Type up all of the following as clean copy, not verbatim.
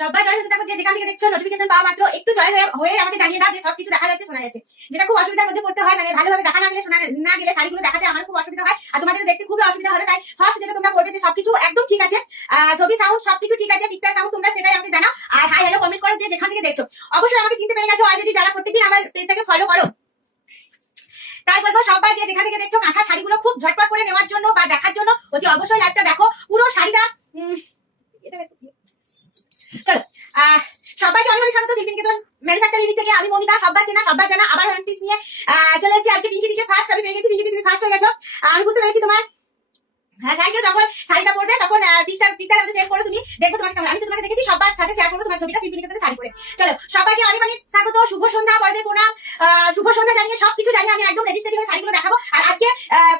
সবাই জয়েন হতে থাকো, যে যেখান থেকে দেখছো নোটিফিকেশন পাওয়া মাত্র একটু জয়েন হয়ে আমাকে জানিয়ে দাও যে সবকিছু দেখা যাচ্ছে শোনা যাচ্ছে। যেটা খুব অসুবিধার মধ্যে পড়তে হয়, মানে ভালোভাবে দেখা না গেলে শোনা না গেলে শাড়িগুলো দেখাতে আমার খুব অসুবিধা হয়, আর তোমাদের দেখতে খুবই অসুবিধা হবে। তাই ফার্স্ট যেটা তোমরা করবে যে সবকিছু একদম ঠিক আছে, ছবি সাউন্ড সবকিছু ঠিক আছে, পিকচার সাউন্ড তোমরা সেটাই আমাকে জানাও, আর হাই হ্যালো কমেন্ট করো যে যেখান থেকে দেখছো। অবশ্যই আমাকে চিনতে পেরে গেছো অলরেডি যারা প্রত্যেকদিন আমার পেজটাকে ফলো করো। তাই বলবো সবাই যে যেখান থেকে দেখছো কাঁথা শাড়িগুলো খুব ঝটপট করে নেওয়ার জন্য বা দেখার জন্য অতি অবশ্যই লাইভটা দেখো পুরো শাড়িটা। চলো সবাইকে অনেক অনেক স্বাগত শিল্পী নিকেতন ম্যানুফ্যাকচার ইউনিট থেকে। আমি মমিতা, সবাই চেনা সবাই জানা, আবার হ্যান্ড স্টিচ নিয়ে চলে এসেছি। আজকে পিঙ্কি দিকে ফার্স্ট আমি পেয়ে গেছি। পিঙ্কি তুমি ফার্স্ট হয়ে গেছো, আমি বুঝতে পেরেছি তোমার। হ্যাঁ থ্যাংক ইউ। যখন শাড়িটা পরবে তখন পিকচার আমাকে শেয়ার করো, তুমি দেখবো তোমাকে কেমন। আমি তো তোমাকে দেখেছি, সবার সাথে শেয়ার করবো তোমার ছবিটা শিল্পী নিকেতনে শাড়ি পরে। চলো সবাইকে অনেক অনেক স্বাগত, শুভ সন্ধ্যা, বড়দের প্রণাম, শুভ সন্ধ্যা জানিয়ে সবকিছু জানিয়ে আমি একদম রেডি হয়ে শাড়িগুলো দেখাবো। আর আজকে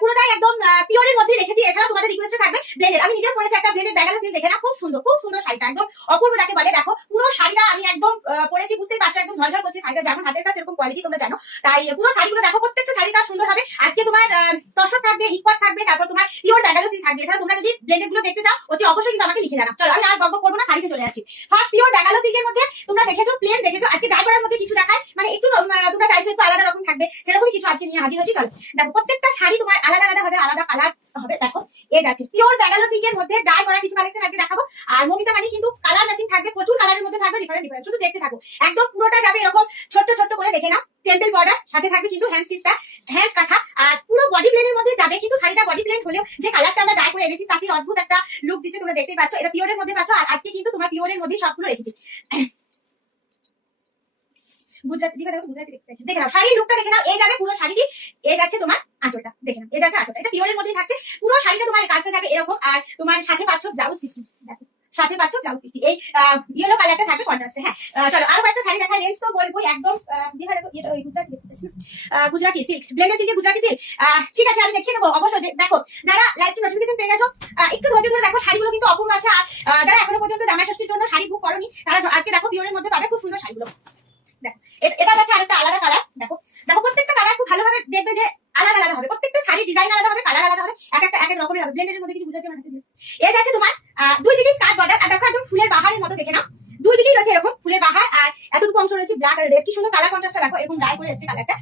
পুরোটাই একদম পিওরের মধ্যে রেখেছি। এছাড়া তোমাদের রিকোয়েস্টে থাকবে ব্লেন্ডেড। আমি নিজে পরেছি একটা ব্লেন্ডেড ব্যাঙ্গালোর সিল্ক, দেখে না খুব সুন্দর, খুব সুন্দর শাড়িটা, একদম অপূর্ব যাকে বলে। দেখো পুরো শাড়িটা আমি একদম পরেছি, বুঝতেই পারছো একদম ঝলঝল করছে শাড়িটা, যেমন হাতের কাছে এরকম কোয়ালিটি তোমরা জানো। তাই পুরো শাড়িগুলো দেখো, প্রত্যেকটা শাড়িটা সুন্দর হবে। আজকে তোমার তসর থাকবে, ইকুয়াল থাকবে, তারপর তোমার পিওর ব্যাঙ্গালোর সিল্ক থাকবে। এছাড়া তোমরা যদি ব্লেন্ডেড গুলো দেখতে চাও অতি অবশ্যই কিন্তু আমাকে লিখে জানাও। চলো আমি আর গল্প করবো না, শাড়িতে চলে যাচ্ছি। ফার্স্ট পিওর ব্যাঙ্গালোর সিল্কের মধ্যে তোমরা দেখেছো প্লেন দেখেছো, আজকে ডাই করার মধ্যে কিছু দেখায়, মানে একটু তোমরা চাইছো একটু আলাদা রকম থাকবে, সেরকমই কিছু আজকে নিয়ে হাজির হয়েছি। চলো দেখো প্রত্যেকটা শাড়ি তোমার আলাদা আলাদা হবে, আলাদা কালার হবে। দেখো এই যাচ্ছে পিওর ব্যাঙ্গালোর সিল্কের মধ্যে ডাই করা কিছু কালেকশন আজকে দেখাবো। আর মমিতা মানে কিন্তু কালার ম্যাচিং থাকবে, প্রচুর কালারের মধ্যে থাকবে, ডিফারেন্ট শুধু দেখতে থাকো। একদম পুরোটা যাবে এরকম ছোট্ট ছোট্ট করে, দেখে না টেম্পল বর্ডার, সাথে থাকবে কিন্তু হ্যান্ড স্টিচটা, হ্যান্ড কাঁথা, আর পুরো বডি প্লেনের মধ্যে যাবে। কিন্তু শাড়িটা বডি প্লেন হলেও যে কালারটা আমরা ডাই করে এনেছি তাতে অদ্ভুত একটা লুক দিচ্ছে, তোমরা দেখতেই পাচ্ছ। এটা পিওরের মধ্যে পাচ্ছ, আর আজকে কিন্তু তোমার পিওরের মধ্যে সবগুলো রেখেছি। গুজরাটি দিকে দেখো, গুজরাটি দেখতে পাচ্ছি, দেখে নাও শাড়ির লুকটা দেখে নাও। এই যাবে পুরো শাড়িটি, এই যাচ্ছে তোমার আঁচলটা, দেখে নাও এই যাচ্ছে আঁচলটা, এটা পিওরের মধ্যেই থাকছে। পুরো শাড়িটা তোমার কাজটা যাবে এরকম, আর তোমার সাথে পাচ্ছ ব্লাউজ পিস, দেখো সাথে পাচ্ছ ব্লাউজ পিস, এই ইয়েলো কালারটা থাকবে কন্ট্রাস্টে। হ্যাঁ চলো আরো একটা শাড়ি দেখা, রেঞ্জ তো বলবোই একদম। দিঘা দেখো এটা ওই Gujarati Gujarati silk, blended silk Gujarati silk. ঠিক আছে আমি দেখিয়ে দেবো অবশ্যই। দেখো যারা লাইভটি নোটিফিকেশন পেয়ে গেছো একটু ধৈর্য ধরে দেখো, শাড়িগুলো কিন্তু অপূর্ব আছে। আর যারা এখনো পর্যন্ত জামাই ষষ্ঠীর জন্য শাড়ি বুক করোনি তারা আজকে দেখো পিওরের মধ্যে পাবে খুব সুন্দর শাড়িগুলো। দেখো এটা হচ্ছে আরেকটা আলাদা কালার। দেখো দেখো প্রত্যেকটা কালার খুব ভালোভাবে দেখবে যে আলাদা আলাদা হবে, প্রত্যেকটা শাড়ি ডিজাইন আলাদা হবে, কালার আলাদা হবে, এক একটা এক এক রকমের হবে। ব্লেন্ডের মধ্যে কিছু বুঝাচ্ছে মানে এই যাচ্ছে তোমার দুই দিকে স্কার্ট বর্ডার, আর দেখো একদম ফুলের বাহারের মতো, দেখে নাও দুই দিকেই রয়েছে এরকম ফুলের বাহার, আর এতটুকু অংশ রয়েছে ব্ল্যাক আর রেড। কি সুন্দর কালার কন্ট্রাস্টটা দেখো, এরকম ডাই করে এসেছে কালারটা।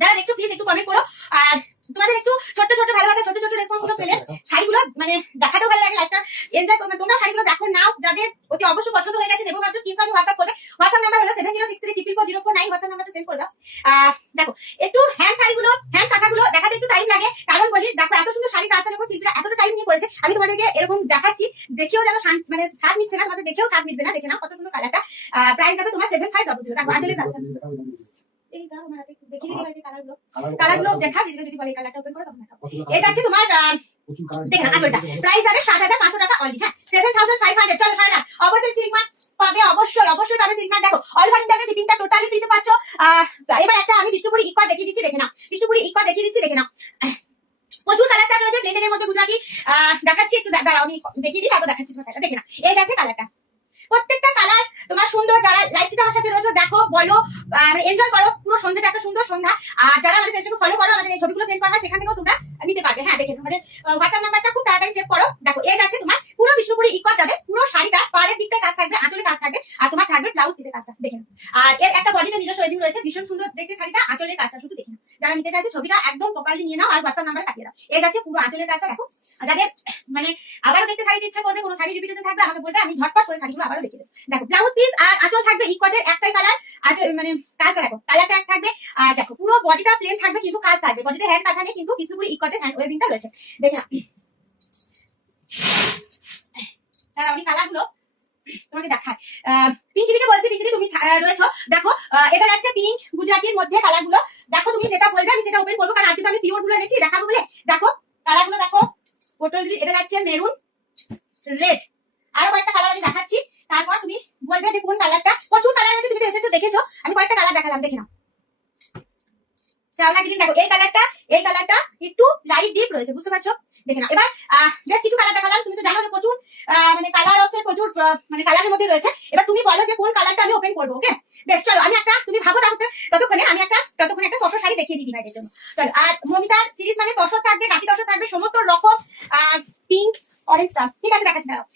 যারা দেখছো প্লিজ একটু কমেন্ট করো। আর তোমাদের একটু ছোট ছোট ভালোবাসা, ছোট ছোট রেসপন্স গুলো পেলে শাড়িগুলো মানে দেখাতেও ভালো লাগে, লাইফটা এনজয় করবে। তোমরা শাড়িগুলো দেখো নাও, যাদের অতি অবশ্যই পছন্দ হয়ে গেছে নেবো ভাবছো স্ক্রিনশট হোয়াটসঅ্যাপ করবে। হোয়াটসঅ্যাপ নাম্বার হলো 7063440449, হোয়াটসঅ্যাপ নাম্বারটা সেন্ড করে দাও। দেখো একটু হ্যান্ড শাড়িগুলো, হ্যান্ড কাঁথাগুলো দেখাতে একটু টাইম লাগে, কারণ বলি দেখো এত সুন্দর শাড়ি কাজটা যখন শিল্পীরা এতটা টাইম নিয়ে করেছে, আমি তোমাদেরকে এরকম দেখাচ্ছি, দেখেও যেন মানে স্বাদ মিটছে না, তোমাদের দেখেও স্বাদ মিটবে না। দেখে নাও কত সুন্দর কালারটা। প্রাইস যাবে তোমার 7500। দেখো আজলের কাজটা এই দাও আমার হাতে দেখিয়ে দিই ভাই কালারগুলো দেখা দিদি, যদি বলে কালারটা ওপেন করে তখন দেখাবো। এই যাচ্ছে তোমার দেখেন আঁচলটা, প্রাইস যাবে 7500 টাকা অনলি। হ্যাঁ 7500। চলো সারা অবশ্যই সিল্ক মার্ক পাবে, অবশ্যই অবশ্যই পাবে সিল্ক মার্ক। দেখো অল ওভার ইন্ডিয়াতে শিপিংটা টোটালি ফ্রিতে পাচ্ছ। এবার একটা আমি বিষ্ণুপুরি ইকুয়া দেখিয়ে দিচ্ছি, দেখে নাও বিষ্ণুপুরি ইকুয়া দেখিয়ে দিচ্ছি, দেখে নাও প্রচুর কালার চার্ট রয়েছে ব্লেন্ডের মধ্যে গুজরাটি। দেখাচ্ছি একটু দাঁড়াও আমি দেখিয়ে দিই, তারপর দেখাচ্ছি তোমার। দেখে না এই যাচ্ছে কালারটা, প্রত্যেকটা কালার তোমার সুন্দর। যারা লাইভটিতে আমার সাথে রয়েছে দেখো বলো, এনজয় করো পুরো সন্ধ্যাটা, একটা সুন্দর সন্ধ্যা। আর যারা আমাদের পেজটাকে ফলো করো, আমাদের এই ছবিগুলো সেন্ড করা হয়, সেখান থেকেও তোমরা নিতে পারবে। হ্যাঁ দেখে আমাদের হোয়াটসঅ্যাপ নাম্বারটা খুব তাড়াতাড়ি সেভ করো। দেখো এই যাচ্ছে তোমার পুরো বিষ্ণুপুরি ইকুয়াল যাবে, পুরো শাড়িটা পাড়ের দিকটায় কাজ থাকবে, আঁচলে কাজ থাকবে, আর তোমার থাকবে ব্লাউজ পিসের কাজটা, দেখে নাও। আর এর একটা বডিতে নিজস্ব এডিং রয়েছে, ভীষণ সুন্দর দেখতে শাড়িটা, আঁচলের কাজটা শুধু দেখে নাও। যারা নিতে চাইছে ছবিটা একদম প্রপারলি নিয়ে নাও, আর হোয়াটসঅ্যাপ নাম্বারে পাঠিয়ে দাও। এই যাচ্ছে পুরো আঁচলের কাজটা। দেখো যাদের মানে আবারও দেখতে শাড়ির ইচ্ছা করবে, কোনো শাড়ি রিপিটেশন থাকবে আমাকে বলবে, আমি ঝটপট করে শাড়িগুলো আবারও দেখিয়ে দেবো। দেখো ব্লাউজ পিস আর আঁচল থাকবে ইকুয়ালের একটাই কালার, আঁচল মানে কাজটা দেখো কালারটা এক থাকবে। আর দেখো পুরো বডিটা প্লেন থাকবে কিন্তু কাজ থাকবে, বডিতে হ্যান্ড কাজ থাকে, কিন্তু বিষ্ণুপুরি ইকুয়ালের হ্যান্ড ওয়েভিংটা রয়েছে। দেখে না তারা আমি কালারগুলো তোমাকে দেখায়। পিঙ্কি দিকে বলছি, পিঙ্কি তুমি রয়েছো। দেখো এটা যাচ্ছে পিঙ্ক গুজরাটির মধ্যে কালারগুলো। দেখো তুমি যেটা বলবে আমি সেটা ওপেন করবো, কারণ আজকে তো আমি পিওর গুলো এনেছি দেখাবো বলে। দেখো কালারগুলো দেখো পটল গ্রিন, এটা যাচ্ছে মেরুন রেড। আরো কয়েকটা কালার আমি দেখাচ্ছি, তারপর তুমি বলবে যে কোন কালারটা। প্রচুর কালার আছে, তুমি তো এসেছো দেখেছো, আমি কয়েকটা কালার দেখালাম, দেখে নাও। শ্যাওলা গ্রিন দেখো, এই কালারটা একটু লাইট ডিপ রয়েছে, বুঝতে পারছো, দেখে নাও। এবার বেশ কিছু কালার দেখালাম, তুমি তো জানো যে প্রচুর মানে কালার অপশন প্রচুর মানে কালারের মধ্যে রয়েছে। এবার তুমি বলো যে কোন কালারটা আমি ওপেন করবো। ওকে, বেশ চলো আমি একটা, তুমি ভাবো ততক্ষণে আমি একটা তসর শাড়ি দেখিয়ে দিই ভাইদের জন্য। চলো, আর মমিতার সিরিজ মানে তসর থাকবে, গাছি তসর থাকবে, সমস্ত রকম পিঙ্ক অরেঞ্জ স্টাফ, ঠিক আছে দেখাচ্ছি দাঁড়াও।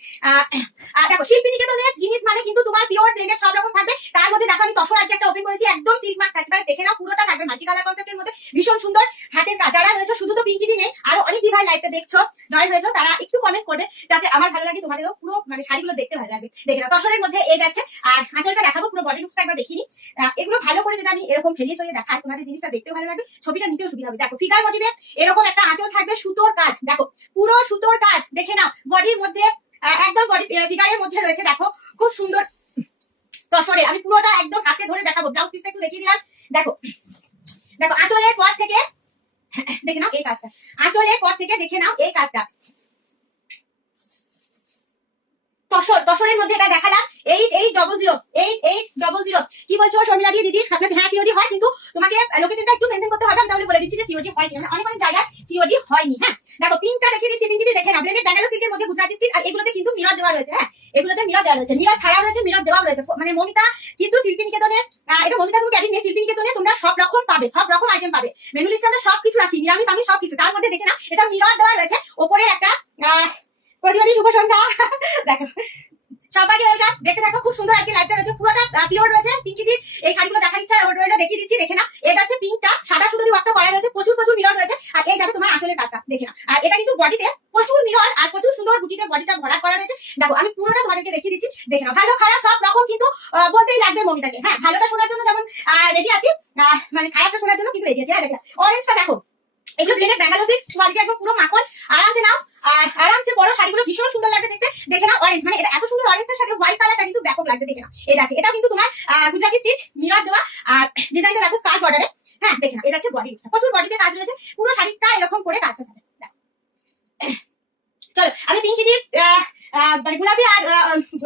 দেখো শিল্পী নিকেতনের জিনিস মানে কিন্তু তোমার পিওর ব্লেন্ডেড সব রকম থাকবে। তার মধ্যে দেখো আমি তসর আজকে একটা ওপেন করেছি, একদম সিল্ক মার্ক থাকবে, দেখে নাও, পুরোটা থাকবে মাল্টি কালার কনসেপ্টের মধ্যে, ভীষণ সুন্দর হাতের কাজ। যারা রয়েছে শুধু তো পিঙ্কি নেই, আরো অনেক দিভাই লাইভটা দেখছো, জয়েন হয়েছো, তারা একটু কমেন্ট করবে যাতে আমার ভালো লাগে, তোমাদেরও পুরো মানে শাড়িগুলো দেখতে ভালো লাগবে। দেখে নাও, তসরের মধ্যে এই যাচ্ছে। আর আঁচলটা দেখাবো, পুরো বডি লুকসটা একবার দেখিনি। এগুলো ভালো করে যদি আমি এরকম ফেলিয়ে চলিয়ে দেখাই, তোমাদের জিনিসটা দেখতেও ভালো লাগবে, ছবিটা নিতেও সুবিধা হবে। দেখো ফিগার মোটিভে এরকম একটা আঁচল থাকবে, সুতোর কাজ, দেখো পুরো সুতোর কাজ, দেখে নাও। বডির মধ্যে একদম বডি ফিগারের মধ্যে রয়েছে, দেখো খুব সুন্দর তসরে। আমি পুরোটা একদম হাতে ধরে দেখাবো, ব্লাউজ পিসটা একটু দেখিয়ে দিলাম। দেখো দেখো আঁচলের পর থেকে দেখে নাও এই কাজটা, আঁচলের পর থেকে দেখে নাও এই কাজটা। তসরের মধ্যে এটা দেখালাম 8800 কি বলছো শর্মিলা দিদি? আপনার হ্যাঁ সিওডি হয়, কিন্তু তোমাকে লোকেশনটা একটু মেনশন করতে হবে, আমি তাহলে বলে দিচ্ছি যে সিওডি হয় কিনা। অনেক অনেক জায়গায় সিওডি হয়নি। হ্যাঁ দেখো পিঙ্কটা দেখিয়ে দিচ্ছি, পিঙ্কি দেখে নাও, ব্লেন্ডেড ব্যাঙ্গালোর সিল্কের মধ্যে গুজরাটি স্টিচ। আর এগুলোতে কিন্তু মিরর দেওয়া রয়েছে, হ্যাঁ এগুলোতে মিরর দেওয়া রয়েছে, মিরর ছাড়া রয়েছে, মিরর দেওয়া রয়েছে। মানে মমিতা কিন্তু শিল্পী নিকেতনে, এটা মমিতা কোনো ক্যারি নেই, শিল্পী নিকেতনে তোমরা সব রকম পাবে, সব রকম আইটেম পাবে। মেনু লিস্টে আমরা সবকিছু রাখি, নিরামিষ আমি সবকিছু, তার মধ্যে দেখে নাও এটা মিরর দেওয়া রয়েছে। ওপরে একটা প্রতিবাদী শুভ সন্ধ্যা দেখো সবাইকে ওয়েলকাম, দেখতে থাকো, খুব সুন্দর আজকে লাইভটা রয়েছে, পুরোটা পিওর রয়েছে। পিঙ্কি দির এই শাড়িগুলো দেখার ইচ্ছা রইলো, দেখিয়ে দিচ্ছি, দেখে না। এটা আছে পিঙ্কটা, সাদা সুতো দিয়ে ওয়ার্কটা করা রয়েছে, প্রচুর প্রচুর মিরর রয়েছে। আর এই যাবে তোমার আঁচলের কাজটা, দেখে না। আর এটা কিন্তু বডিতে প্রচুর মিরর আর প্রচুর সুন্দর বুটিতে বডিটা ভরাট করা রয়েছে। দেখো আমি পুরোটা তোমাদেরকে দেখিয়ে দিচ্ছি, দেখে নাও। ভালো খারাপ সব রকম কিন্তু বলতেই লাগবে মমিতাকে। হ্যাঁ ভালোটা শোনার জন্য যেমন রেডি আছি, মানে খারাপটা শোনার জন্য কিন্তু রেডি আছি। হ্যাঁ দেখে অরেঞ্জটা দেখো, এগুলো ব্লেন্ডেড ব্যাঙ্গালোর সিল্ক, কোয়ালিটি একদম পুরো মাখন। আরামসে নাও, আর আরামসে বড় শাড়িগুলো ভীষণ সুন্দর লাগছে দেখতে। দেখে নাও অরেঞ্জ, মানে এটা এত সুন্দর অরেঞ্জের সাথে হোয়াইট কালারটা কিন্তু ব্যাপক লাগছে, দেখে নাও। এটা আছে, এটা কিন্তু তোমার গুজরাটি স্টিচ, মিরর দেওয়া, আর ডিজাইনটা দেখো স্কার্ট বর্ডারে। হ্যাঁ দেখে নাও, এটা আছে বডি, প্রচুর বডিতে কাজ রয়েছে, পুরো শাড়িটা এরকম করে কাজটা থাকে। চলো আমি পিঙ্কি দিয়ে মানে গোলাপি আর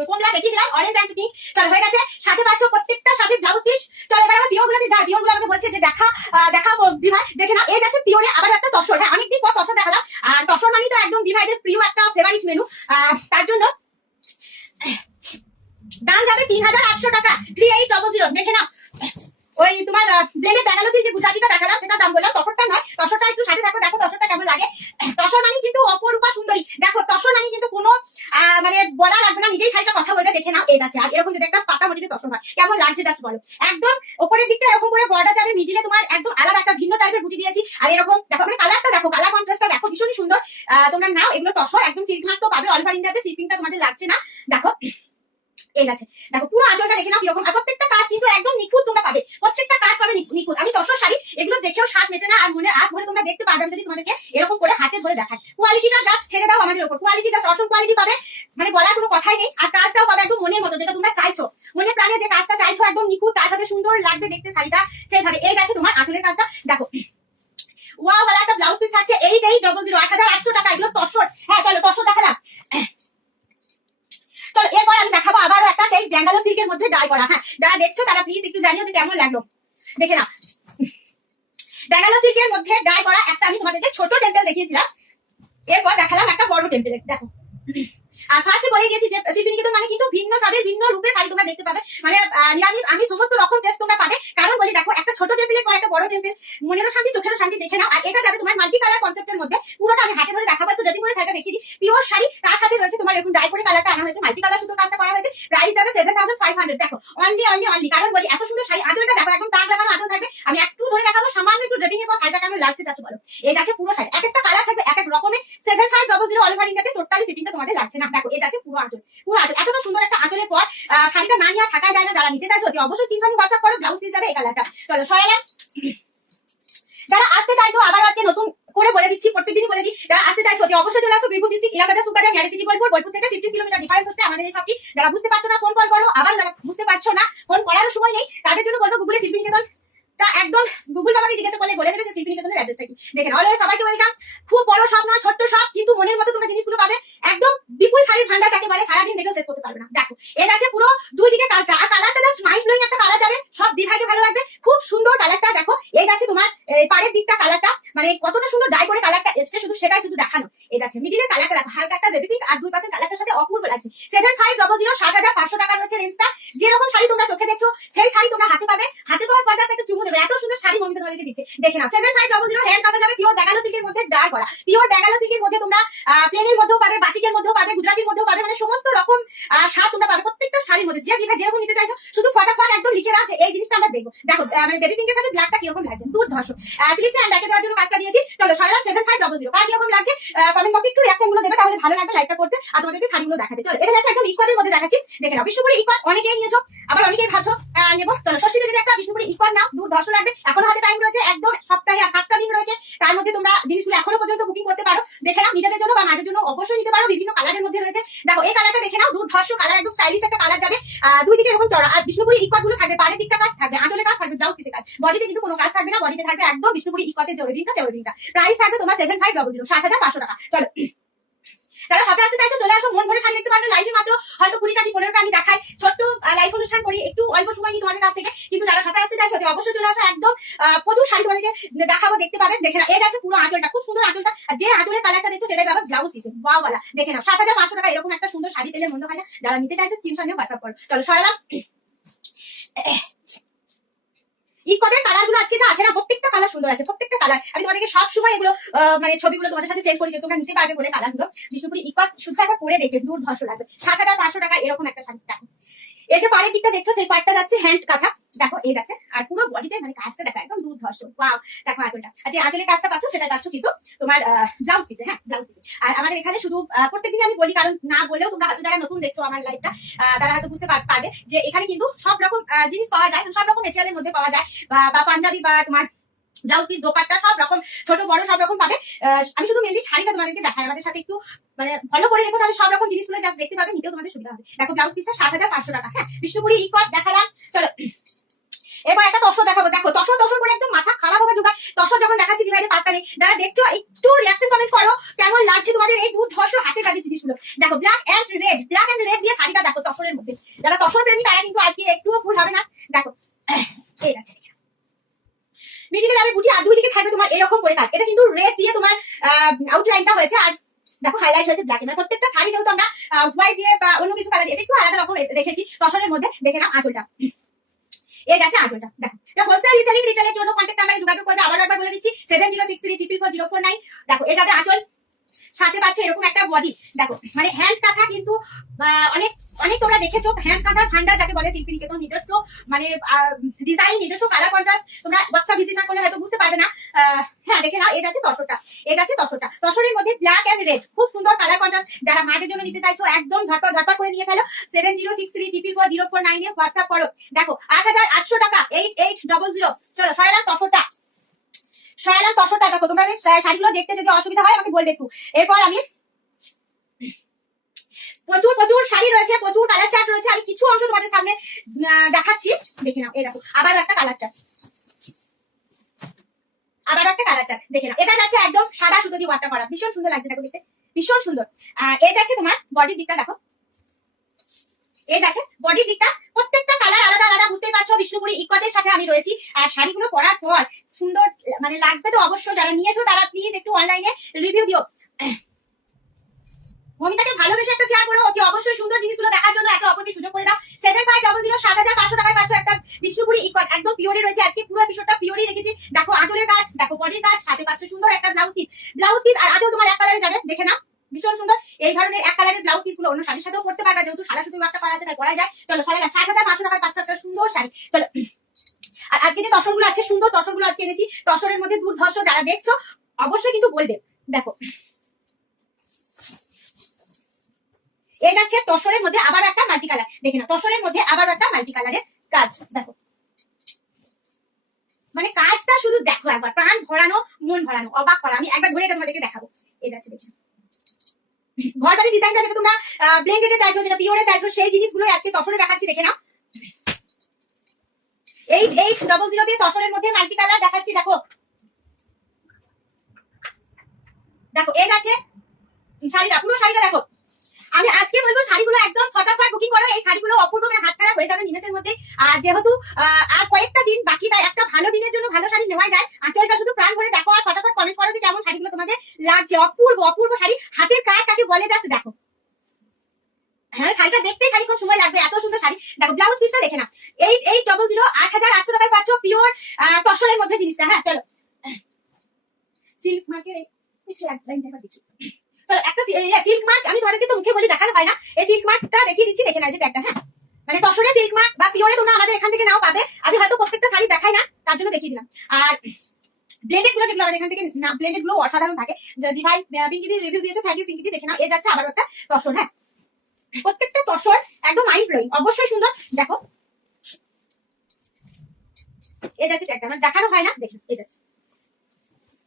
কমলা দেখিয়ে দিলাম, অরেঞ্জ এন্ড পিঙ্ক। চলো হয়ে গেছে, সাথে পাচ্ছ প্রত্যেকটা সাথে ব্লাউজ পিস। চলো এবার আমার পিওর গুলোতে যাই, পিওর গুলো আমাকে বলছে যে দেখা দিভাই, দেখে নাও এই যাচ্ছে পিওরে আবার একটা তসর। হ্যাঁ অনেকদিন পর তসর দেখালাম, আর তসর মানে তো একদম দিভাইদের প্রিয় একটা ফেভারিট মেনু। তার জন্য দাম যাবে 3800 টাকা, 3800। দেখে নাও ওই তোমার ব্লেন্ডেড ব্যাঙ্গালোর যে গুজরাটিটা দেখালাম সেটা দাম বললাম, তসরটা নয়। তসরটা একটু সাথে থাকো, দেখো তসরটা কেমন লাগে। তসর মানে কিন্তু অপরূপা সুন্দরী, দেখো তসর মানে কিন্তু কোনো মানে বলা লাগবে না, নিজেই শাড়িটা কথা বলতে। দেখে নাও এই যাচ্ছে, আর এরকম যদি একটা পাতা মোটিভে তসর হয় কেমন লাগছে জাস্ট বলো। একদম উপরের দিকটা এরকম করে বর্ডার যাবে, মিডিলে তোমার একদম আলাদা একটা ভিন্ন টাইপের বুটি দিয়েছি। আর এরকম দেখো মানে কালারটা দেখো, কালার কন্ট্রাস্টটা দেখো ভীষণই সুন্দর। তোমরা নাও এগুলো তসর, একদম সিল্ক মার্ক তো পাবে। অল ওভার ইন্ডিয়াতে সিল্কিংটা তোমাদের লাগছে না। দেখো এই আছে, দেখো পুরো আঁচলটা দেখে নাও কিরকম, আর প্রত্যেকটা কাজ কিন্তু একদম নিখুঁত তোমরা পাবে, প্রত্যেকটা কাজ পাবে নিখুঁত। আমি তসর শাড়ি এগুলো দেখেও স্বাদ মেটে না, আর মনে আজ ভরে তোমরা দেখতে পারবে যদি তোমাদেরকে এরকম করে হাতে ধরে দেখায়। কোয়ালিটিটা জাস্ট ছেড়ে দাও আমাদের উপর, কোয়ালিটি জাস্ট অসম কোয়ালিটি পাবে, মানে বলার কোনো কথাই নেই। আর কাজটাও পাবে একদম মনের মতো, যেটা তোমরা চাইছো, মনে প্রাণে যে কাজটা চাইছো একদম নিখুঁত, তার সাথে সুন্দর লাগবে দেখতে শাড়িটা সেইভাবে। এই আছে তোমার আঁচলের কাজটা, দেখো ওয়াও ভালো একটা ব্লাউজ পিস থাকছে 8800, 8800 টাকা। এগুলো তসর। হ্যাঁ চলো তসর দেখালাম, চলো এরপর আমি দেখাবো আবারও একটা সেই ব্যাঙ্গালোর সিল্কের মধ্যে ডাই করা। হ্যাঁ যারা দেখছো তারা প্লিজ একটু জানিও যে কেমন লাগলো, দেখে নাও। ব্যাঙ্গালোর সিল্কের মধ্যে ডাই করা একটা আমি তোমাদেরকে ছোট টেম্পল দেখিয়েছিলাম, এরপর দেখালাম একটা বড় টেম্পল। দেখো আর ফার্স্টে বলে দিয়েছি যে শিল্পী নিকেতন মানে কিন্তু ভিন্ন স্বাদের ভিন্ন রূপে শাড়ি তোমরা দেখতে পাবে, মানে নিরামিষ আমি সমস্ত রকম টেস্ট তোমরা পাবে। কারণ বলি দেখো একটা ছোট টেম্পলের পর একটা বড় টেম্পল, মনেরও শান্তি চোখেরও শান্তি, দেখে নাও। আর এটা যাবে তোমার মাল্টি কালার কনসেপ্টের মধ্যে, পুরোটা আমি হাতে ধরে দেখাবো, একটু ড্রেপিং করে শাড়িটা দেখিয়ে দিই। পিওর শাড়ি, তার সাথে রয়েছে তোমার এরকম ডাই করে কালারটা আনা হয়েছে, মাল্টি কালার সুতো কাজটা করা হয়েছে। প্রাইস যাবে 7500। দেখো অনলি, কারণ বলি এত সুন্দর শাড়ি, আঁচলটা দেখো একদম তাক লাগানো আঁচল থাকবে। আমি একটু ধরে দেখাবো, সামান্য একটু ড্রেপিং এর পর শাড়িটা কেমন লাগছে জাস্ট বলো। এই যাচ্ছে পুরো শাড়ি, এক একটা কালার থাকবে এক এক রকমের। 7500 অল ওভার ইন্ডিয়াতে টোটালি শিপিংটা তোমাদের লাগছে না। দেখো এই যাচ্ছে পুরো আঁচল, পুরো আঁচল এতটা সুন্দর একটা আঁচলের পর শাড়িটা না নিয়ে থাকা যায় না। যারা নিতে চাইছো অবশ্যই স্ক্রিনশট হোয়াটসঅ্যাপ করো, ব্লাউজ পিস যাবে এই কালারটা। চলো সরালাম। যারা আসতে চাইছো আবার আজকে নতুন করে বলে দিচ্ছি, প্রত্যেকদিনই বলে দিই, যারা আসতে চাইছো অবশ্যই চলে আসো Birbhum district Allahabad super bazaar nearest city Bolpur. Bolpur থেকে 50 কিলোমিটার ডিফারেন্স হচ্ছে আমাদের এই শপটি। যারা বুঝতে পারছো না ফোন কল করো, আবার যারা বুঝতে পারছো না ফোন করারও সময় নেই তাদের জন্য বলবো গুগলে শিল্পী নিকেতন তা একদম গুগল বাবাকে জিজ্ঞাসা করলে বলে দেবে যে শিল্পী নিকেতনের অ্যাড্রেসটা কি। দেখেন অলওয়েজ সবাইকে ওয়েলকাম। খুব বড় সব নয়, ছোট্ট সব, কিন্তু মনের মতো তোমরা জিনিসগুলো পাবে। একদম বিপুল শাড়ির ভান্ডার যাকে বলে, সারাদিন দেখেও শেষ করতে পারবে না। দেখো এর আছে পুরো দুই দিকে কাজটা, আর কালারটা জাস্ট মাইন্ড ব্লোয়িং একটা কালার যাবে, সব দিভাইকে ভালো লাগবে। খুব সুন্দর কালারটা দেখো। এই যাচ্ছে তোমার পাড়ের দিকটা কালারটা, মানে কতটা সুন্দর ডাই করে কালারটা এসছে, শুধু সেটাই শুধু দেখানো। এই যাচ্ছে মিডিলের কালারটা দেখো, হালকা একটা বেবি পিঙ্ক, আর দুই পাশের কালারটার সাথে অপূর্ব লাগছে। 7500 7,500 টাকা রয়েছে রেঞ্জটা। যেরকম শাড়ি তোমরা চোখে দেখছো সেই শাড়ি তোমরা হাতে পাবে। হাতে পাওয়ার পর জাস্ট একটা চুমু দেবে, এত সুন্দর শাড়ি মমিতা তোমাদেরকে দিচ্ছে। দেখে নাও 7500 হ্যান্ড কাটা যাবে, পিওর ড্যাগালো সিল্কের মধ্যে ডাই করা। পিওর ড্যাগালো সিল্কের মধ্যে তোমরা প্লেনের মধ্যেও পাবে, বাটিকের মধ্যেও পাবে, গুজরাটির মধ্যেও পাবে, মানে সমস্ত রকম স্বাদ তোমরা পাবে প্রত্যেকটা শাড়ির মধ্যে। যে যেরকম নিতে চাইছো শুধু ফটাফট একদম লিখে দাও যে এই জিনিসটা আমরা দেখবো। দেখো মানে বেবি পিঙ্কের সাথে ব্ল্যাকটা কিরকম লাগছে, দুর্ধর্ষ। স্লিপস এন্ড ব্যাকে দেওয়ার জন্য কাজটা দিয়েছি। চলো সরালাম 7500। কার কিরকম লাগছে কমেন্ট বক্সে একটু রিঅ্যাকশন গুলো দেবে, তাহলে ভালো লাগবে লাইকটা করতে, আর তোমাদেরকে শাড়িগুলো দেখাতে। চলো এটা যাচ্ছে একদম ইকুয়ালের মধ্যে দেখাচ্ছি। দেখে নাও বিষ্ণুপুরি ইকুয়াল অনেকেই নিয়েছো, আবার অনেকেই ভাবছো নেবো। চলো ষষ্ঠীতে যদি একটা বিষ্ণুপুরি ইকুয়াল নাও, দুর্ধর্ষ লাগবে। এখনো হাতে টাইম রয়েছে, একদম সপ্তাহে আর 7টা দিন রয়েছে, তার মধ্যে তোমরা জিনিসগুলো এখনো পর্যন্ত বুকিং করতে পারো। দেখে নাও নিজেদের জন্য বা মাদের জন্য অবশ্যই নিতে পারো, বিভিন্ন কালারের মধ্যে রয়েছে। দেখো এই কালারটা দেখে নাও, দুর্ধর্ষ কালার, একদম স্টাইলিশ একটা কালার যাবে। দুই দিকে এরকম চড়া, আর বিষ্ণুপুরি ইকুয়াল গুলো থাকবে, পাড়ের দিকটা কাজ থাকবে, আঁচলে কাজ থাকবে, ব্লাউজ পিসে কাজ, বডিতে কিন্তু কোনো কাজ থাকবে না। বডিতে থাকবে একদম বিষ্ণুপুরি ইকুয়ালের জরিটা সেওরিটা। প্রাইস থাকবে তোমার 7500 7,500 টাকা। চলো যারা শপে আসতে চাইছো চলে আসো, মন ভরে শাড়ি দেখতে পারবে। লাইভে মাত্র হয়তো 20টা কি 15টা আমি দেখাই, ছোট্ট লাইভ অনুষ্ঠান করি, একটু অল্প সময় নিই তোমাদের কাছ থেকে। কিন্তু যারা শপে আসতে চাইছো অবশ্যই চলে আসো, একদম প্রচুর শাড়ি তোমাদেরকে দেখাবো, দেখতে পাবে। দেখে নাও এই যাচ্ছে পুরো আঁচলটা, খুব সুন্দর আঁচলটা। আর যে আঁচলের কালারটা দেখছো সেটাই পাবে ব্লাউজ পিসে, ওয়াও ওয়ালা। দেখে নাও 7500 টাকা এরকম একটা সুন্দর শাড়ি পেলে মন্দ হয় না। যারা নিতে চাইছো স্ক্রিনশট নিয়ে হোয়াটসঅ্যাপ করো। চলো সরালাম। ইকোদের কালার গুলো আজকে যা আছে না, প্রত্যেকটা কালার সুন্দর আছে, প্রত্যেকটা কালার আমি তোমাদেরকে সব সময় এগুলো মানে ছবিগুলো তোমাদের সাথে শেয়ার করি যে তোমরা নিতে পারবে বলে। কালার গুলো বিষ্ণুপুরি ইকো শুধু একবার পরে দেখবে, দুর্ধর্ষ লাগবে। 7500 টাকা এরকম একটা শাড়ি। দেখো এই যে পাড়ের দিকটা দেখছো সেই পাড়টা যাচ্ছে হ্যান্ড কাঁথা, দেখো এই যাচ্ছে, আর পুরো বডিতে মানে কাজটা দেখো একদম দুর্ধর্ষ, ওয়াও। দেখো আঁচলটা, আর যে আঁচলের কাজটা পাচ্ছ সেটা পাচ্ছ কিন্তু তোমার ব্লাউজ পিসে, হ্যাঁ ব্লাউজ পিসে। আর আমাদের এখানে শুধু প্রত্যেকদিন আমি বলি, কারণ না বললেও তোমরা হয়তো যারা নতুন দেখছো আমার লাইভটা তারা হয়তো বুঝতে পারবে যে এখানে কিন্তু সব রকম জিনিস পাওয়া যায়, সব রকম মেটেরিয়ালের মধ্যে পাওয়া যায়, বা পাঞ্জাবি বা তোমার ব্লাউজ পিস, দোপাট্টা সব রকম, ছোট বড় সব রকম পাবে। আমি শুধু মেনলি শাড়িটা তোমাদেরকে দেখাই, আমাদের সাথে একটু মানে ফলো করে রেখো, তাহলে সব রকম জিনিসগুলো জাস্ট দেখতে পাবে, নিতেও তোমাদের সুবিধা হবে। দেখো ব্লাউজ পিসটা 7500 টাকা, হ্যাঁ বিষ্ণুপুরি ইকোয়াল দেখালাম। চলো এবার একটা তসর দেখাবো। দেখো তসর করে একদম মাথা খারাপ হবে জোগাড়। তসর যখন দেখাচ্ছি দিভাইদের পাত্তা নেই। যারা দেখছো একটু রিঅ্যাকশন কমেন্ট করো, কেমন লাগছে তোমাদের এই দুর্ধর্ষ হাতে কাজের জিনিসগুলো। দেখো ব্ল্যাক এন্ড রেড দিয়ে শাড়িটা দেখো তসরের মধ্যে। যারা তসর প্রেমী তারা কিন্তু আজকে একটুও ভুল হবে না। দেখো এই আছে, মিডিলে যাবে বুটি, আর দুই দিকে থাকবে তোমার এরকম করে কাজ। এটা কিন্তু রেড দিয়ে তোমার আউটলাইনটা হয়েছে, আর দেখো হাইলাইট হয়েছে ব্ল্যাক। মানে প্রত্যেকটা শাড়ি যেহেতু আমরা হোয়াইট দিয়ে বা অন্য কিছু কালার দিয়ে একটু আলাদা রকম রেখেছি তসরের মধ্যে। দেখে নাও আঁচলটা, এই যাচ্ছে আঁচলটা। দেখো হোলসেল রিসেলিং রিটেলের জন্য কন্ট্যাক্ট নাম্বারে যোগাযোগ করবে। আবার একবার বলে দিচ্ছি 7063444049। দেখো এই যাবে আঁচল, সাথে পাচ্ছে এরকম একটা বডি। দেখো মানে হ্যান্ড কাঁথা কিন্তু অনেক অনেক তোমরা দেখেছো, হ্যান্ড কাঁথার ভান্ডার যাকে বলে শিল্পী নিকেতন, নিজস্ব মানে ডিজাইন, নিজস্ব কালার কন্ট্রাস্ট। তোমরা ওয়ার্কশপ ভিজিট না করলে হয়তো বুঝতে পারবে না। হ্যাঁ দেখে নাও এই যাচ্ছে তসরটা, এই যাচ্ছে তসরটা। তসরের মধ্যে ব্ল্যাক এন্ড রেড, খুব সুন্দর কালার কন্ট্রাস্ট। যারা মায়েদের জন্য নিতে চাইছো একদম ঝটপট করে নিয়ে ফেলো। 7063444049 এ হোয়াটসঅ্যাপ করো। দেখো 8800 টাকা 8800। চলো সরালাম তসরটা, দেখো তোমাদের শাড়িগুলো দেখতে যদি অসুবিধা হয় আমাকে বলবে একটু। এরপর আমি প্রচুর শাড়ি রয়েছে, প্রচুর কালার চার্ট রয়েছে, আমি কিছু অংশ তোমাদের সামনে দেখাচ্ছি। দেখে নাও এই দেখো আবার একটা কালার চার্ট, দেখে নাও। এটা যাচ্ছে একদম সাদা সুতো দিয়ে ওয়ার্কটা করা, ভীষণ সুন্দর লাগছে দেখো দেখতে, ভীষণ সুন্দর। এই যাচ্ছে তোমার বডির দিকটা, দেখো এই যাচ্ছে বডির দিকটা, প্রত্যেকটা কালার আলাদা আলাদা, বুঝতেই পারছো বিষ্ণুপুরি ইকোয়াদের সাথে আমি রয়েছি। আর শাড়িগুলো পরার পর সুন্দর মানে লাগবে তো অবশ্যই। যারা নিয়েছো তারা প্লিজ একটু অনলাইনে রিভিউ দিও। মমিতাকে ভালোবেসে একটা শেয়ার করো, ওকে অবশ্যই সুন্দর জিনিসগুলো দেখার জন্য একে অপরকে সুযোগ করে দাও। 7500 7500 টাকায় পাচ্ছ একটা বিষ্ণুপুরি ইকোয়াল, একদম পিওরে রয়েছে। আজকে পুরো এপিসোডটা পিওরই রেখেছি। দেখো আঁচলের কাজ, দেখো বডির কাজ, হাতে পাচ্ছ সুন্দর একটা ব্লাউজ পিস, আর আঁচল তোমার এক কালারে যাবে। দেখে নাও ভীষণ সুন্দর। এই ধরনের এক কালারের ব্লাউজ পিস গুলো অন্য শাড়ির সাথেও পড়তে পারবে, যেহেতু সাদা সুতো একটা করা আছে তাই পরা যায়। চলো সরাই 7500 টাকায় পাচ্ছ একটা সুন্দর শাড়ি। চলো আর আজকে যে তসরগুলো আছে, সুন্দর তসরগুলো আজকে এনেছি। তসরের মধ্যে দুর্ধর্ষ, যারা দেখছো অবশ্যই কিন্তু বলবে। দেখো এই যাচ্ছে তসরের মধ্যে আবার একটা মাল্টি কালার। দেখে নাও তসরের মধ্যে আবার একটা মাল্টি কালারের কাজ। দেখো মানে কাজটা শুধু দেখো একবার, প্রাণ ভরানো, মন ভরানো, অবাক করা। আমি একবার ঘুরে এটা তোমাদেরকে দেখাবো। এই যাচ্ছে দেখো ঘরবাড়ির ডিজাইনটা যেটা তোমরা ব্লেন্ডেডে চাইছো, যেটা পিওরে চাইছো, সেই জিনিসগুলো আজকে তসরে দেখাচ্ছি। দেখে নাও 8800 দিয়ে তসরের মধ্যে মাল্টি কালার দেখাচ্ছি। দেখো দেখো এই যাচ্ছে শাড়িটা, পুরো শাড়িটা দেখো। আমি আজকে বলবো শাড়িগুলো একদম ফটাফট বুকিং করো, এই শাড়িগুলো অপূর্ব মানে হাতছাড়া হয়ে যাবে নিমেষের মধ্যে। আর যেহেতু আর কয়েকটা দিন বাকি, তাই একটা ভালো দিনের জন্য ভালো শাড়ি নেওয়া যায়। আঁচলটা শুধু প্রাণ ভরে দেখো আর ফটাফট কমেন্ট করো যে কেমন শাড়িগুলো তোমাদের লাগছে। অপূর্ব অপূর্ব শাড়ি, হাতের কাজ তাকে বলে জাস্ট দেখো। হ্যাঁ শাড়িটা দেখতেই খানিক্ষণ সময় লাগবে, এত সুন্দর শাড়ি। দেখো ব্লাউজ পিসটা দেখে না, 8800 8800 টাকায় পাচ্ছ পিওর তসরের মধ্যে জিনিসটা। হ্যাঁ চলো সিল্ক মার্কের এক লাইন দেখা দেখি। চলো একটা সিল্ক মার্ক আমি তোমাদেরকে তো মুখে বলি দেখানো হয় না, এই সিল্ক মার্কটা দেখিয়ে দিচ্ছি, দেখে নাও যে একটা। হ্যাঁ মানে তসরে সিল্ক মার্ক বা পিওরে তোমরা আমাদের এখান থেকে নাও পাবে। আমি হয়তো প্রত্যেকটা শাড়ি দেখাই না, তার জন্য দেখিয়ে দিলাম। আর ব্লেন্ডেড গুলো যেগুলো আমাদের এখান থেকে না, ব্লেন্ডেড গুলো অসাধারণ থাকে। যদি ভাই পিঙ্কিদি রিভিউ দিয়েছো, থ্যাংক ইউ পিঙ্কিদি। দেখে নাও এই যাচ্ছে আবার একটা তসর। হ্যাঁ প্রত্যেকটা তসর একদম মাইন্ড ব্লোয়িং, অবশ্যই সুন্দর। দেখো এই যাচ্ছে একটা, মানে দেখানো হয় না, দেখো এই যাচ্ছে।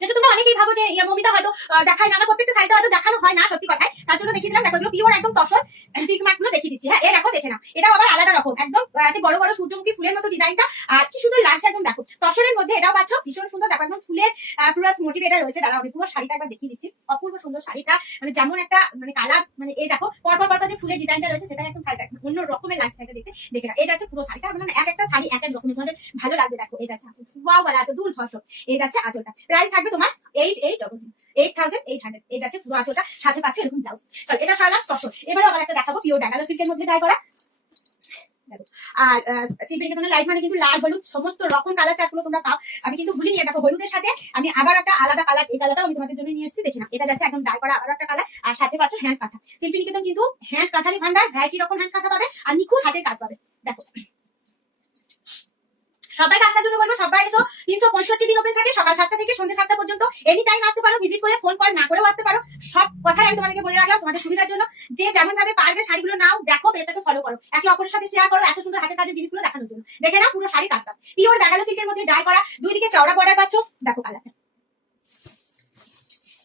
যেটা তোমরা অনেকেই ভাবো যে মমিতা হয়তো দেখায় না, আমার প্রত্যেকটা সাইডে হয়তো দেখানো হয় না, সত্যি কথাই। তার জন্য দেখিয়ে দিলাম। দেখো এগুলো পিওর একদম তসর সিল্ক মার্ক গুলো দেখিয়ে দিচ্ছি। হ্যাঁ এই দেখো দেখে নাও, এটাও আবার আলাদা রকম, একদম বড় বড় সূর্যমুখী ফুলের মতো ডিজাইনটা। আর কি সুন্দর লাগছে একদম। দেখো তসরের মধ্যে এটাও পাচ্ছ, ভীষণ সুন্দর। দেখো একদম ফুলের পুরো মোটিভ এটা রয়েছে। দাঁড়াও আমি পুরো শাড়িটা একবার দেখিয়ে দিচ্ছি। অপূর্ব সুন্দর শাড়িটা, মানে যেমন একটা মানে কালার, মানে এই দেখো পরপর পরপর যে ফুলের ডিজাইনটা রয়েছে সেটা একদম শাড়িটা অন্য রকমের লাগছে এটা দেখতে। দেখে নাও এই যাচ্ছে পুরো শাড়িটা, মানে এক একটা শাড়ি এক এক রকমের, তোমাদের ভালো লাগবে। দেখো এই যাচ্ছে ওয়াও বলা আছে দূর ধস। এই যাচ্ছে আঁচলটা, প্রাইস থাকবে তোমার 8800 এই যাচ্ছে পুরো আঁচলটা, সাথে পাচ্ছ এরকম ব্লাউজ। চলো এটা সারলাম তসর। এবারে আবার একটা দেখাবো পিওর ডাগালো সিল্কের মধ্যে ডাই করা। আর সিল্কের লাইট মানে কিন্তু লাল হলুদ সমস্ত রকম কালার চার্টগুলো তোমরা পাও। আমি কিন্তু ভুলি নিয়ে দেখো হলুদের সাথে আমি আবার একটা আলাদা কালার, এই কালারটাও আমি তোমাদের জন্য নিয়ে এসেছি। দেখি না এটা যাচ্ছে একদম ডাই করা আবার একটা কালার, আর সাথে পাচ্ছ হ্যান্ড কাঁথা। সিল্কের কিন্তু হ্যান্ড কাঁথারি ভান্ডার, ভ্যারাইটি রকম হ্যান্ড কাঁথা পাবে আর নিখুঁত হাতের কাজ পাবে। দেখো সবাইকে আসার জন্য বলবো, সবাই এসো। 365 দিন ওপেন থাকে, সকাল 7টা থেকে সন্ধ্যে 7টা পর্যন্ত। এনি টাইম আসতে পারো, ভিজিট করে, ফোন কল না করেও আসতে পারো। সব কথাই আমি তোমাদেরকে বলে রাখলাম তোমাদের সুবিধার জন্য। যে যেমন ভাবে পারবে শাড়িগুলো নাও, দেখো, পেজটাকে ফলো করো, একে অপরের সাথে শেয়ার করো, এত সুন্দর হাতের কাজের জিনিসগুলো দেখানোর জন্য। দেখে নাও পুরো শাড়ি কাজটা পিওর ডাগালো সিল্কের মধ্যে ডাই করা, দুই দিকে চওড়া বর্ডার পাচ্ছ। দেখো কালারটা,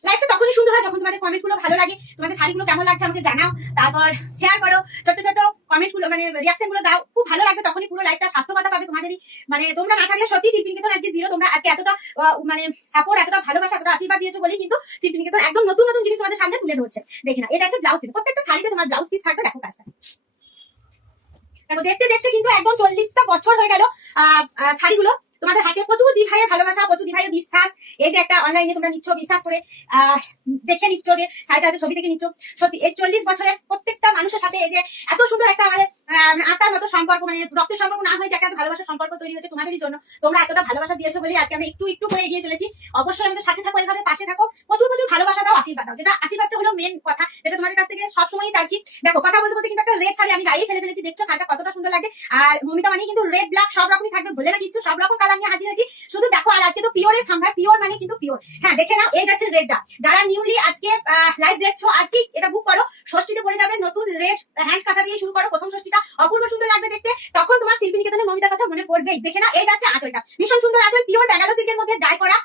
লাইফটা তখনই সুন্দর হয় যখন তোমাদের কমেন্ট গুলো ভালো লাগে, তোমাদের শাড়িগুলো কেমন লাগছে আমাকে জানাও, তারপর শেয়ার করো, ছোট ছোট কমেন্ট গুলো মানে রিয়াকশন গুলো দাও, খুব ভালো লাগবে। তখনই পুরো লাইফটা সার্থকতা পাবে তোমাদেরই। মানে তোমরা না থাকলে সত্যি শিল্পীনিকেতন আজকে জিরো। তোমরা আজকে এতটা মানে সাপোর্ট, এতটা ভালোবাসা, এতটা আশীর্বাদ দিয়েছো বলেই কিন্তু শিল্পীনিকেতন একদম নতুন নতুন জিনিস তোমাদের সামনে তুলে ধরছে। দেখে না এটা হচ্ছে ব্লাউজ পিস, প্রত্যেকটা শাড়িতে তোমার ব্লাউজ পিস থাকবে। দেখো কাজটা, দেখো দেখতে দেখতে কিন্তু একদম 40টা বছর হয়ে গেল শাড়িগুলো তোমাদের হাতে। প্রচুর দি ভাইয়ের ভালোবাসা, প্রচুর দি ভাইয়ের বিশ্বাস। এই যে একটা অনলাইনে তোমরা নিচ্ছ বিশ্বাস করে, দেখে নিচ্ছ, যে শাড়িটা ছবি থেকে নিচ্ছ। সত্যি এই 40 বছরে প্রত্যেকটা মানুষের সাথে এই যে এত সুন্দর একটা আমাদের আত্মার মতো সম্পর্ক, মানে রক্তের সম্পর্ক না হয়ে যে একটা ভালোবাসার সম্পর্ক তৈরি হয়েছে তোমাদেরই জন্য। তোমরা এতটা ভালোবাসা দিয়েছো বলে আজকে আমরা একটু একটু করে এগিয়ে চলেছি। অবশ্যই আমাদের সাথে থাকো, এইভাবে পাশে থাকো, প্রচুর প্রচুর ভালোবাসা দাও, আশীর্বাদ দাও। যেটা আশীর্বাদটা হলো মেন কথা, যেটা তোমাদের কাছ থেকে সবসময় চাইছি। দেখো কথা বলতে বলতে কিন্তু একটা রেড শাড়ি আমি গায়ে ফেলে ফেলেছি, দেখছো শাড়িটা কতটা সুন্দর লাগে। আর মমিতা মানে কিন্তু রেড ব্ল্যাক সব রকমই থাকবে, বলে না কিছু, সব রকম কালার নিয়ে হাজির হয়েছি। শুধু দেখো, আর আজকে তো পিওরের সম্ভার, পিওর মানে কিন্তু পিওর। হ্যাঁ দেখে নাও এই যাচ্ছে রেডটা, যারা নিউলি আজকে লাইভ দেখছো আজকে এটা বুক করো, ষষ্ঠীতে পড়ে যাবে নতুন রেড হ্যান্ড কাঁথা দিয়ে শুরু করো। প্রথম ষষ্ঠীটা অপূর্ব সুন্দর লাগবে দেখতে, তখন তোমার শিল্পীনিকেতনের মমিতার কথা মনে পড়বেই। দেখে নাও এই যাচ্ছে আঁচলটা, ভীষণ সুন্দর আঁচল, পিওর ব্যাঙ্গালো সিল্কের মধ্যে ডাই করা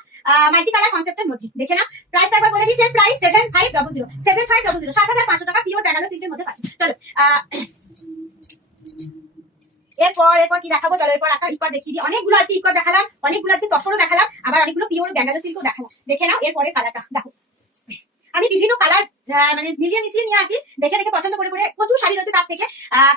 মাল্টি কালার কনসেপ্টের মধ্যে। দেখে নাও প্রাইসটা একবার বলে দিচ্ছি, প্রাইস 7500 7500 টাকা, পিওর ব্যাঙ্গালো সিল্কের মধ্যে পাচ্ছি। চলো এরপর কি দেখাবো, চলো এরপর একটা ইকোয়ার দেখিয়ে দিই। অনেকগুলো আজকে ইকোয়ার দেখালাম, অনেকগুলো আজকে তসরও দেখালাম, আবার অনেকগুলো পিওর ব্যাঙ্গালো সিল্কও দেখালাম। দেখে নাও এরপরের কালারটা। দেখো আমি বিভিন্ন কালার মানে মিলিয়ে মিশিয়ে নিয়ে আসি, দেখে দেখে পছন্দ করে করে। প্রচুর শাড়ি রয়েছে তার থেকে,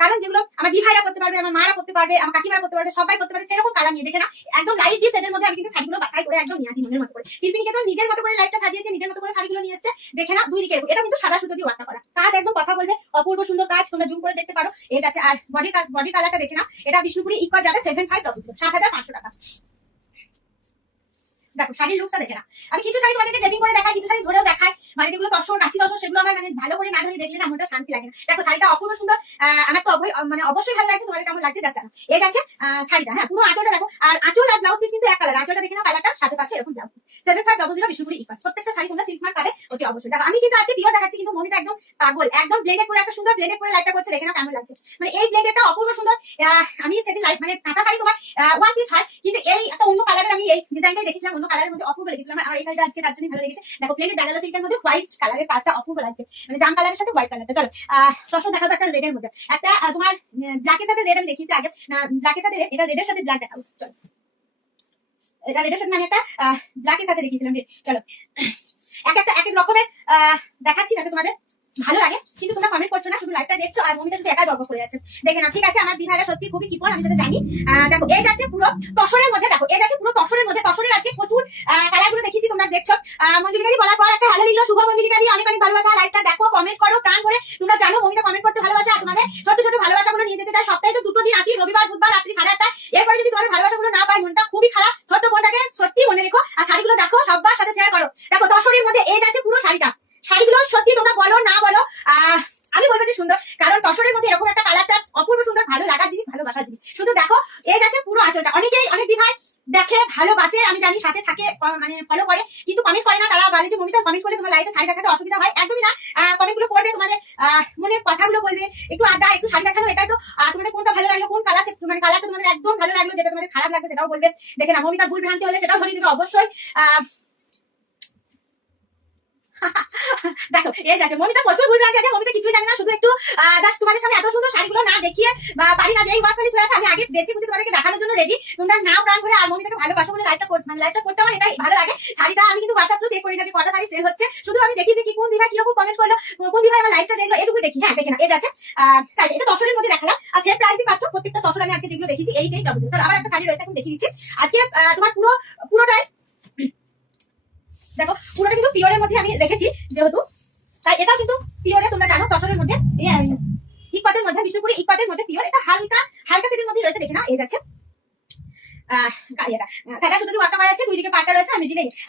কারণ যেগুলো আমার দি ভাইরা করতে পারবে, আমার মারা করতে পারবে, আমার কাকিমারা করতে পারবে, সবাই করতে পারবে, সেরকম কালার নিয়ে। দেখে না একদম লাইট দিয়ে সেটের মধ্যে আমি কিন্তু শাড়িগুলো বাছাই করে একদম নিয়ে আসি মনের মতো করে। শিল্পীনিকেতন নিজের মতো করে লাইটটা সাজিয়েছে, নিজের মতো করে শাড়িগুলো নিয়ে এসেছে। দেখে না দুই দিকে এটা কিন্তু সাদা সুতো দিয়ে ওয়ার্কটা করা কাজ, একদম কথা বলবে, অপূর্ব সুন্দর কাজ, তোমরা জুম করে দেখতে পারো। এই যাচ্ছে আর বডি কালারটা দেখে না, এটা বিষ্ণুপুরি ইকোয়া যাবে 7500 7500 টাকা। দেখো শাড়ির লুকটা দেখে না, আমি কিছু শাড়ি তোমাদেরকে ডেটিং করে দেখাই, কিছু শাড়ি ধরেও দেখাই, মানে যেগুলো তসর কাছি তসর সেগুলো আমার মানে ভালো করে না ধরে দেখলে না মনটা শান্তি লাগে না। দেখো শাড়িটা অপূর্ব সুন্দর, আমার তো মানে অবশ্যই ভালো লাগছে, তোমাদের কেমন লাগছে জাস্ট। এই যাচ্ছে শাড়িটা, হ্যাঁ পুরো আঁচলটা দেখো, আর আঁচল আর ব্লাউজ পিস কিন্তু এক কালার। আঁচলটা দেখে না কালারটা, সাথে পাশে এরকম ব্লাউজ পিস। 7500 বিষ্ণুপুরি ইকবাল। প্রত্যেকটা শাড়ি তোমরা সিল্ক মার্ক পাবে অতি অবশ্যই। দেখো আমি কিন্তু আজকে পিওর দেখাচ্ছি, কিন্তু মমিতা একদম পাগল, একদম ব্লেন্ডেড করে, একটা সুন্দর ব্লেন্ডেড করে লাইটটা করছে, দেখে না কেমন লাগছে। মানে এই ব্লেন্ডেডটা অপূর্ব সুন্দর। আমি সেদিন লাইট মানে কাঁথা শাড়ি তোমার ওয়ান পিস হয়, কিন্তু এই একটা অন্য কালারের, আমি এই ডিজাইনটাই দেখেছিলাম, অন্য কালারের মধ্যে অপূর্ব লেগেছিল আমার। এই শাড়িটা আজকে তার জন্য ভালো লেগেছে। দেখো প্লেনের ব্যাঙ্গালোর সিল্কের মধ্যে হোয়াইট কালারের কাজটা অপূর্ব লাগছে, মানে জাম কালারের সাথে হোয়াইট কালারটা। চলো দর্শক দেখাবো একটা রেডের মধ্যে, একটা তোমার ব্ল্যাকের সাথে রেড আমি দেখিয়েছি আগে, ব্ল্যাকের সাথে রেড, এটা রেডের সাথে ব্ল্যাক দেখাবো। চলো এটা রেডের সাথে আমি একটা ব্ল্যাকের সাথে দেখিয়েছিলাম। চলো এক এক রকমের দেখাচ্ছি যাতে তোমাদের ভালো লাগে, কিন্তু তোমরা কমেন্ট করছো না, শুধু লাইভটা দেখছো আর মমিতা শুধু একাই গল্প করে যাচ্ছে। দেখে না, ঠিক আছে, আমার দিভাইরা সত্যি খুবই কৃপণ, আমি সেটা জানি। দেখো এই যাচ্ছে পুরো তসরের মধ্যে, দেখো এই যাচ্ছে পুরো তসরের মধ্যে। তসরের আজকে প্রচুর কালার গুলো দেখিয়েছি, তোমরা দেখছো। মঞ্জুলিকাদি বলার পর একটা হ্যালো লিখলো, শুভ মঞ্জুলিকাদি, অনেক অনেক ভালোবাসা। লাইভটা দেখো, কমেন্ট করো প্রাণ করে। তোমরা জানো মমিতা কমেন্ট করতে ভালোবাসা, তোমাদের ছোট ছোট ভালোবাসাগুলো নিয়ে যেতে চাই। সপ্তাহে তো 2টো দিন আসি, রবিবার বুধবার রাত্রি 8:30। এরপরে যদি তোমাদের ভালোবাসাগুলো না পাই, মনটা খুবই খারাপ। ছোট্ট বোনটাকে সত্যি মনে রেখো, আর শাড়িগুলো দেখো, সবার সাথে শেয়ার করো। দেখো তসরের মধ্যে এই যাচ্ছে পুরো শাড়িটা। শাড়িগুলো সত্যি তোমরা বলো না বলো, আমি বলবো যে সুন্দর, কারণ তসরের মধ্যে এরকম একটা কালার চাপ অপূর্ব সুন্দর, ভালো লাগার জিনিস, ভালোবাসার জিনিস। শুধু দেখো এই যাচ্ছে পুরো আঁচলটা। অনেকেই অনেক দিভাই দেখে ভালোবাসে, আমি জানি, সাথে থাকে, মানে ফলো করে, কিন্তু কমেন্ট করে না। তারা বলে যে মমিতা কমেন্ট করলে তোমার লাইফে শাড়ি দেখাতে অসুবিধা হয়। একদমই না, কমেন্ট গুলো করবে, তোমাদের মনের কথাগুলো বলবে, একটু আড্ডা, একটু শাড়ি দেখানো, এটাই তো। তোমাদের কোনটা ভালো লাগলো, কোন কালার, মানে কালারটা তোমাদের একদম ভালো লাগলো, যেটা তোমাদের খারাপ লাগবে সেটাও বলবে। দেখে না, মমিতার ভুল ভ্রান্তি হলে সেটাও ধরিয়ে দেবে অবশ্যই। দেখো এই যাচ্ছে মমিতা, প্রচুর ভুল ভ্রান্তি আছে, মমিতা কিছুই জানি না, শুধু একটু জাস্ট তোমাদের সামনে এত সুন্দর শাড়িগুলো না দেখিয়ে বা পারি না, যে এই ওয়াশ পালিশ হয়ে আছে, আমি আগে বেছে বুঝে তোমাদেরকে দেখানোর জন্য রেডি। তোমরা নাও প্রাণ করে, আর মমিতাকে ভালোবাসো বলে লাইভটা করতে, মানে লাইভটা করতে আমার এটাই ভালো লাগে। শাড়িটা আমি কিন্তু হোয়াটসঅ্যাপ চেক করি না যে কটা শাড়ি সেল হচ্ছে, শুধু আমি দেখি যে কি কোন দিভাই কিরকম কমেন্ট করলো, কোন দিভাই আমার লাইভটা দেখলো, এটুকু দেখি। হ্যাঁ দেখে না, এই যাচ্ছে শাড়ি, এটা তসরের মধ্যে দেখালাম, আর সেম প্রাইসই পাচ্ছ প্রত্যেকটা তসর। আমি আজকে যেগুলো দেখিয়েছি এইটাই ডবল। চলো আবার একটা শাড়ি রয়েছে, এখন দেখিয়ে দিচ্ছি। আজকে তোমার পুরোটাই দেখো, পুরোটা কিন্তু পিওরের মধ্যে আমি রেখেছি, যেহেতু তাই এটাও কিন্তু পিওরে। তোমরা জানো তসরের মধ্যে ইকবাদের মধ্যে, বিষ্ণুপুরি ইকবাদের মধ্যে পিওর, এটা হালকা হালকা সেটের মধ্যে রয়েছে। দেখে না, এই যাচ্ছে সাদা শুধু ওয়ার্কটা করা আছে, দুই দিকে পাটটা রয়েছে।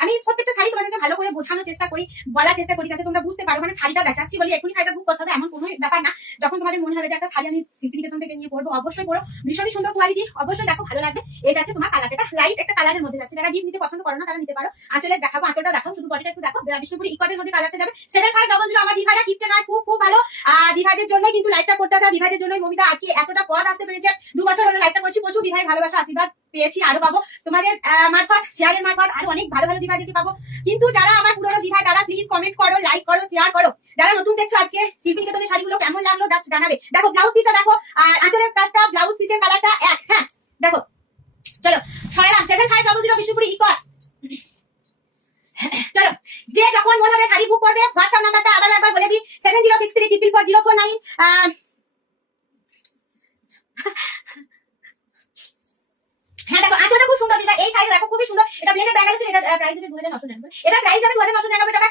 আমি প্রত্যেকটা শাড়ি তোমাদেরকে ভালো করে বোঝানোর চেষ্টা করি, বলার চেষ্টা করি, যাতে তোমরা বুঝতে পারো। মানে শাড়িটা দেখাচ্ছি বলি এখনই শাড়িটা বুক করতে হবে এমন কোনো ব্যাপার না। যখন তোমাদের মনে হবে যে একটা শাড়ি আমি শিল্পীনিকেতন থেকে নিয়ে পড়বো, অবশ্যই পড়ো, ভীষণই সুন্দর কোয়ালিটি, অবশ্যই দেখো, ভালো লাগবে। এই যাচ্ছে তোমার কালারটা, লাইট একটা কালারের মধ্যে যাচ্ছে। যারা ডিপ নিতে পছন্দ করো না তারা নিতে পারো। আঁচলে দেখাবো, আঁচলটা দেখাও, শুধু বডিটা একটু দেখো। বিষ্ণুপুরি ইকবাদের মধ্যে কালারটা যাবে 7500। আমার দিভাইরা কিপটে নয়, খুব খুব ভালো। দিভাইদের জন্যই কিন্তু লাইভটা করতে আছে, দিভাইদের জন্যই মমিতা আজকে এতটা পথ আসতে পেরেছে। 2 বছর হলো লাইভটা করছি, প্রচুর দিভাই ভালোবাসা আশীর্বাদ পেয়েছি, আরো পাবো তোমাদের মারফত, শেয়ারের মারফত, আরো অনেক ভালো ভালো দিভাইদেরকে পাবো। কিন্তু যারা আমার পুরোনো দিভাই, তারা প্লিজ কমেন্ট করো, লাইক করো, শেয়ার করো। যারা নতুন দেখছো, আজকে শিল্পীনিকেতনের শাড়িগুলো কেমন লাগলো জাস্ট জানাবে। দেখো ব্লাউজ পিসটা দেখো, আর আঁচলের কাজটা, ব্লাউজ পিসের কালারটা এক। হ্যাঁ দেখো, চলো সরালাম 7500 বিষ্ণুপুরি ইকবাল। চলো, যে যখন মনে হবে শাড়ি বুক করবে, হোয়াটসঅ্যাপ নাম্বারটা আবার একবার বলে দিই, 7063440449। হ্যাঁ দেখো, আঁচলটা খুব সুন্দর দিদা, এই শাড়ি দেখো খুবই সুন্দর। এটা ব্লেন্ডেড ব্যাঙ্গালোর, এটা প্রাইস হবে 2999। এটা প্রাইস হবে 2999 টাকা।